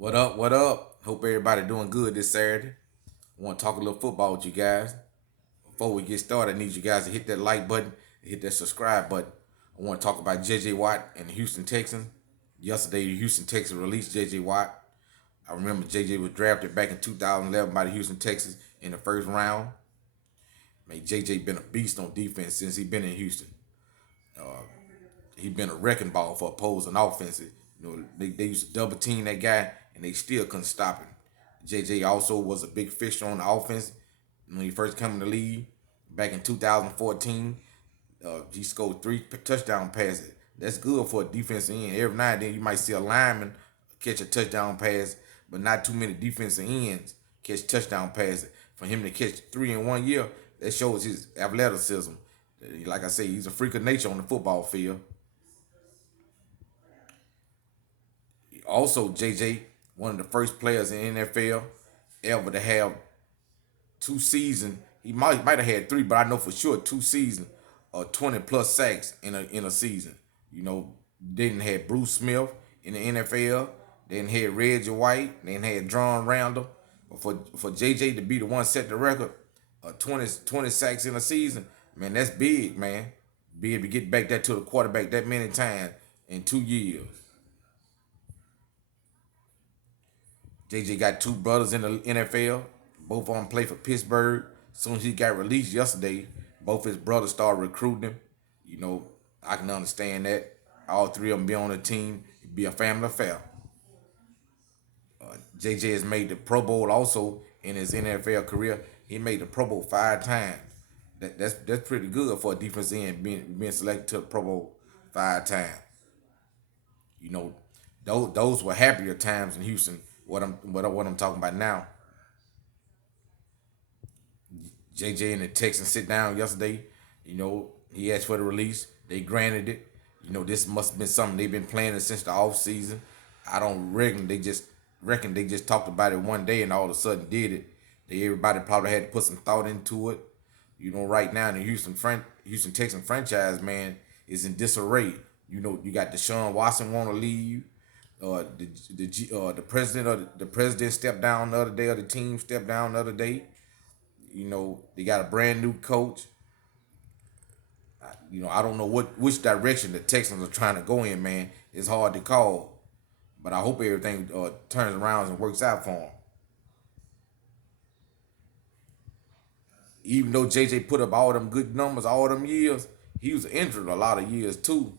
What up? What up? Hope everybody doing good this Saturday. I want to talk a little football with you guys. Before we get started, I need you guys to hit that like button, hit that subscribe button. I want to talk about J.J. Watt and the Houston Texans. Yesterday, the Houston Texans released J.J. Watt. I remember J.J. was drafted back in 2011 by the Houston Texans in the first round. Man, J.J. been a beast on defense since he been in Houston. He been a wrecking ball for opposing offenses. They used to double team that guy and they still couldn't stop him. JJ also was a big fish on the offense when he first came in the league back in 2014. He scored three touchdown passes. That's good for a defensive end. Every now and then you might see a lineman catch a touchdown pass, but not too many defensive ends catch touchdown passes. For him to catch three in 1 year, that shows his athleticism. Like I say, he's a freak of nature on the football field. Also, JJ, one of the first players in the NFL ever to have 2 seasons. He might have had three, but I know for sure 2 seasons of 20 plus sacks in a season. You know, didn't have Bruce Smith in the NFL. Then had Reggie White. Then had John Randall. But for JJ to be the one set the record of 20 sacks in a season, man, that's big, man. Be able to get back that to the quarterback that many times in 2 years. JJ got two brothers in the NFL. Both of them play for Pittsburgh. As soon as he got released yesterday, both his brothers started recruiting him. You know, I can understand that. All three of them be on the team. It'd be a family affair. JJ has made the Pro Bowl also in his NFL career. He made the Pro Bowl 5 times. That's pretty good for a defensive end being selected to the Pro Bowl 5 times. You know, those were happier times in Houston. What I'm talking about now. JJ and the Texans sit down yesterday. You know, he asked for the release. They granted it. You know, this must have been something they've been planning since the off season. I don't reckon they just talked about it one day and all of a sudden did it. Everybody probably had to put some thought into it. You know, right now the Houston Texan franchise, man, is in disarray. You know, you got Deshaun Watson want to leave. The president stepped down the other day, or the team stepped down the other day. You know, they got a brand new coach. You know, I don't know which direction the Texans are trying to go in, man. It's hard to call, but I hope everything turns around and works out for them. Even though JJ put up all them good numbers all them years, he was injured a lot of years too.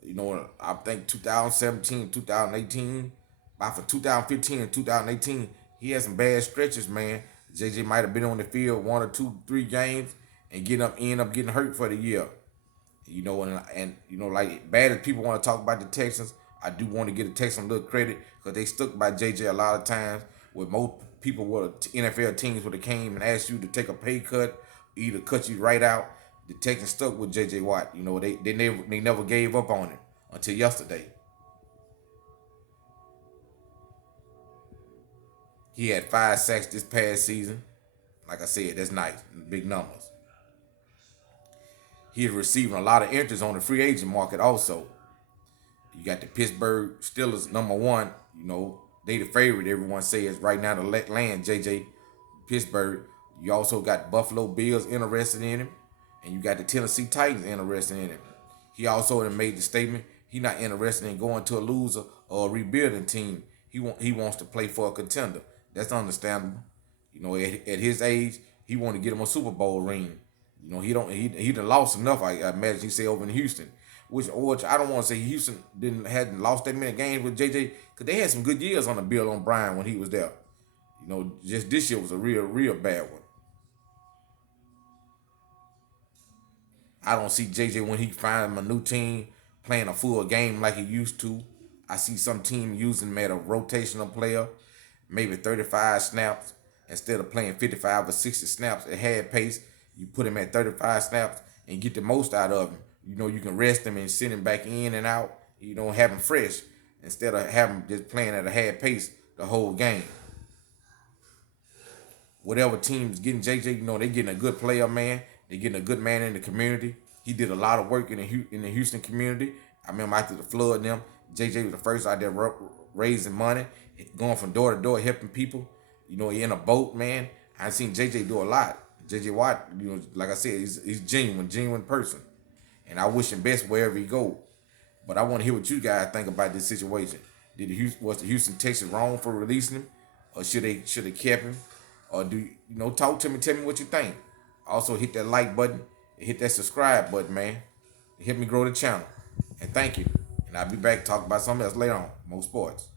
You know, I think 2017, 2018, about for 2015 and 2018, he had some bad stretches, man. JJ might have been on the field one or two, 3 games and end up getting hurt for the year. You know, and you know, like bad as people want to talk about the Texans, I do want to give the Texans a little credit because they stuck by JJ a lot of times. With most people would NFL teams would have came and asked you to take a pay cut, either cut you right out. The Texans stuck with JJ Watt. You know, they never gave up on it until yesterday. He had 5 sacks this past season. Like I said, that's nice, big numbers. He is receiving a lot of interest on the free agent market also. You got the Pittsburgh Steelers #1. You know, they the favorite. Everyone says right now to land JJ Pittsburgh. You also got Buffalo Bills interested in him, and you got the Tennessee Titans interested in him. He also made the statement he not interested in going to a loser or a rebuilding team. He wants to play for a contender. That's understandable. You know, at his age, he want to get him a Super Bowl ring. You know, he done lost enough. I imagine he say over in Houston, which I don't want to say Houston hadn't lost that many games with JJ because they had some good years on the Bill O'Brien when he was there. You know, just this year was a real bad one. I don't see JJ when he find him a new team playing a full game like he used to. I see some team using him at a rotational player, maybe 35 snaps instead of playing 55 or 60 snaps at half pace. You put him at 35 snaps and get the most out of him. You know, you can rest him and send him back in and out. You know, have him fresh instead of having just playing at a half pace the whole game. Whatever team's getting JJ, you know, they getting a good player, man. They getting a good man in the community. He did a lot of work in the Houston community. I remember after the flood, JJ was the first out there raising money, going from door to door helping people. He in a boat, man. I seen JJ do a lot. JJ Watt, like I said, he's genuine person, and I wish him best wherever he go. But I want to hear what you guys think about this situation. Was the Houston Texans wrong for releasing him, or should they kept him, or talk to me, tell me what you think. Also hit that like button, and hit that subscribe button, man. Help me grow the channel, and thank you. And I'll be back to talk about something else later on. More sports.